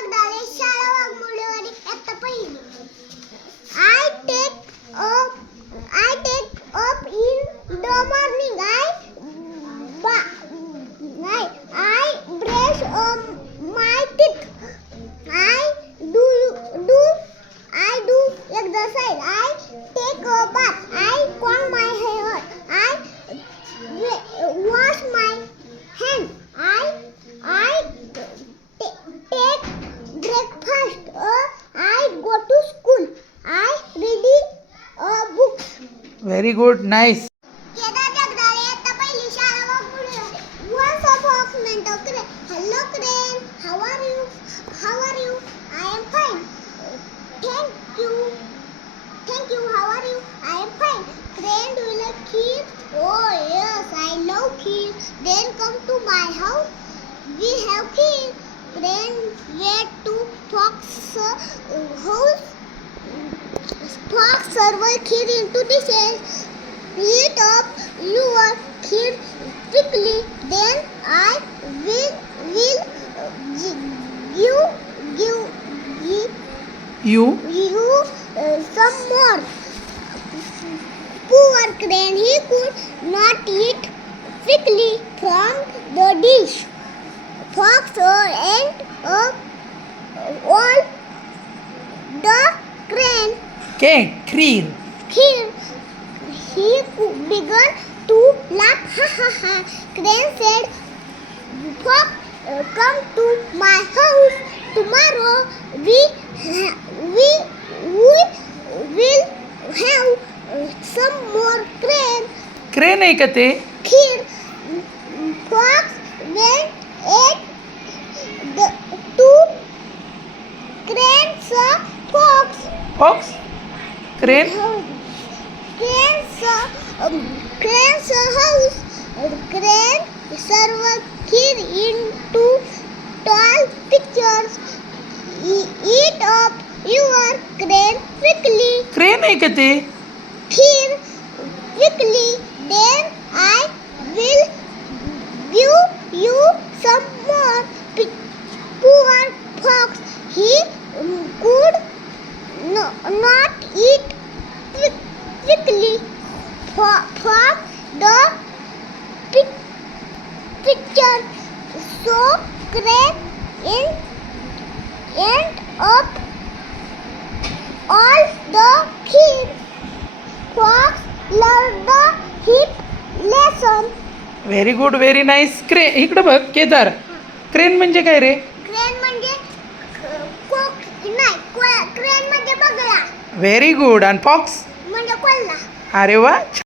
никогда I am fine. Thank you. Thank you. How are you? I am fine. Cran do like kids? Oh yes, I love kheer then come to my house we have to fox uh, house fox serve kheer into dishes Heat up your kid quickly, then I will will gi- give you you uh, some more. Poor crane, he could not eat quickly from the dish. Fox uh, ate up all the crane. के क्रीर Here he co- began to laugh. Ha ha ha! Crane said, "Fox, uh, come to my house tomorrow. We ha- we we will have uh, some more crane." Crane आहे का ते Here, Fox went ate the two cranes. uh, Fox fox crane Crane's um, Crane's house. Crane serve kid into tall pictures. E- eat up your crane quickly. Crane आहे का ते Kid quickly. Then I will give you some more. Pi- Poor fox. He um, could no, not eat quickly from the picture. So crane in end up all the kids. Fox learned the hip lesson. Very good very nice क्रे इकडं बघ Kedar crane म्हणजे काय रे crane म्हणजे क- Coke नाही crane म्हणजे बगळा व्हेरी गुड आणि फॉक्स अरे वा